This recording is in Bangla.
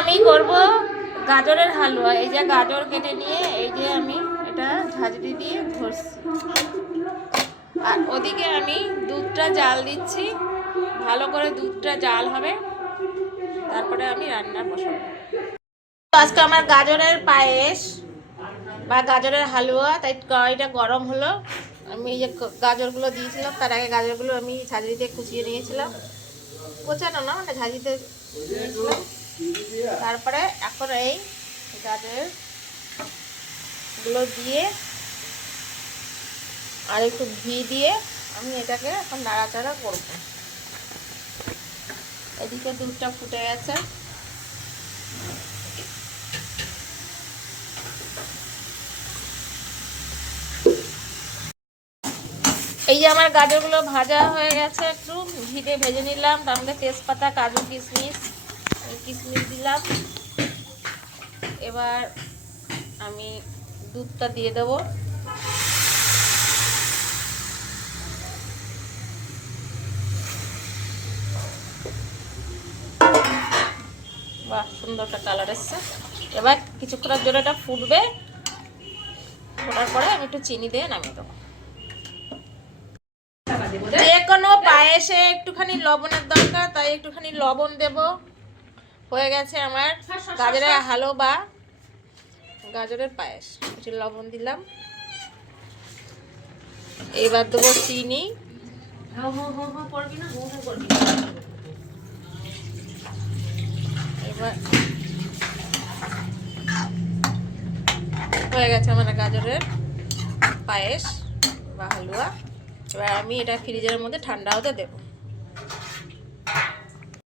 আমি করব গাজরের হালুয়া। এই যে গাজর কেটে নিয়ে এই যে আমি এটা ঝাঁঝরি দিয়ে ঘষছি, আর ওদিকে আমি দুধটা জাল দিচ্ছি। ভালো করে দুধটা জাল হবে, তারপরে আমি রান্না বসাবো। আজকে আমার গাজরের পায়েস বা গাজরের হালুয়া, তাই কড়াইটা গরম হলো। আমি এই যে গাজরগুলো দিয়েছিলাম, তার আগে গাজরগুলো আমি ঝাঁঝরিতে কুচিয়ে নিয়েছিলাম, কোচানো না মানে ঝাঁঝরিতে নিয়েছিলাম। তারপরে এখন এই গাজরগুলো দিয়ে আর একটু ঘি দিয়ে আমি এটাকে এখন নাড়াচাড়া করবো। এদিকে দুধটা ফুটে গেছে, এই যে আমার গাজরগুলো ভাজা হয়ে গেছে, একটু ঘিতে ভেজে নিলাম। তার মধ্যে তেজপাতা, কাজু, কিশমিশ দিলাম। এবার আমি দুধটা দিয়ে দেবো। বাহ, সুন্দর একটা কালার এসছে। এবার কিছুক্ষণের জন্য এটা ফুটবে, ফোটার পরে আমি একটু চিনি দিয়ে নামিয়ে দেবো। যে কোনো পায়েসে একটুখানি লবণের দরকার, তাই একটুখানি লবণ দেব। হয়ে গেছে আমার গাজরের হালুয়া বা গাজরের পায়েস। একটু লবণ দিলাম। এবার দেবো চিনি। এবার হয়ে গেছে আমার গাজরের পায়েস বা হালুয়া। এবার আমি এটা ফ্রিজের মধ্যে ঠান্ডা হতে দেবো।